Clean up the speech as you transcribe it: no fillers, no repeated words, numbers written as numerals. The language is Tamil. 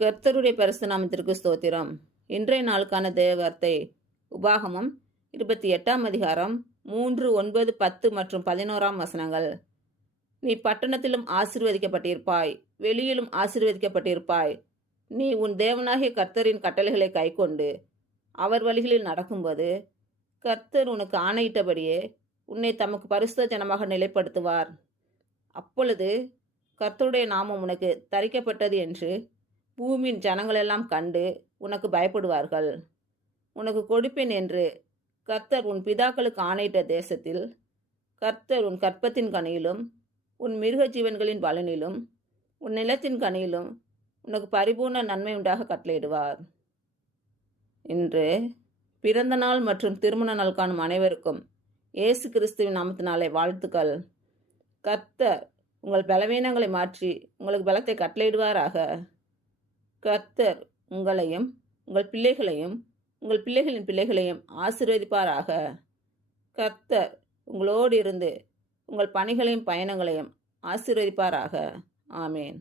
கர்த்தருடைய பரிசுத்த நாமத்திற்கு ஸ்தோத்திரம். இன்றைய நாளுக்கான தேவ வார்த்தை உபாகமம் 28ஆம் அதிகாரம் 3, 9, 10 மற்றும் 11ஆம் வசனங்கள். நீ பட்டணத்திலும் ஆசீர்வதிக்கப்பட்டிருப்பாய், வெளியிலும் ஆசீர்வதிக்கப்பட்டிருப்பாய். நீ உன் தேவனாகிய கர்த்தரின் கட்டளைகளை கைக்கொண்டு அவர் வழிகளில் நடக்கும்போது கர்த்தர் உனக்கு ஆணையிட்டபடியே உன்னை தமக்கு பரிசுத்த ஜனமாக நிலைப்படுத்துவார். அப்பொழுது கர்த்தருடைய நாமம் உனக்கு தரிக்கப்பட்டது என்று பூமியின் ஜனங்களெல்லாம் கண்டு உனக்கு பயப்படுவார்கள். உனக்கு கொடுப்பேன் என்று கர்த்தர் உன் பிதாக்களுக்கு ஆணையிட்ட தேசத்தில் கர்த்தர் உன் கற்பத்தின் கனியிலும் உன் மிருக ஜீவன்களின் பலனிலும் உன் நிலத்தின் கனியிலும் உனக்கு பரிபூர்ண நன்மை உண்டாக கட்டளையிடுவார். இன்று பிறந்த நாள் மற்றும் திருமண நாள் காணும் அனைவருக்கும் இயேசு கிறிஸ்துவின் நாமத்தினாலே வாழ்த்துக்கள். கர்த்தர் உங்கள் பலவீனங்களை மாற்றி உங்களுக்கு பலத்தை கட்டளையிடுவாராக. கர்த்தர் உங்களையும் உங்கள் பிள்ளைகளையும் உங்கள் பிள்ளைகளின் பிள்ளைகளையும் ஆசீர்வதிப்பாராக. கர்த்தர் உங்களோடு இருந்து உங்கள் பணிகளையும் பயணங்களையும் ஆசீர்வதிப்பாராக. ஆமேன்.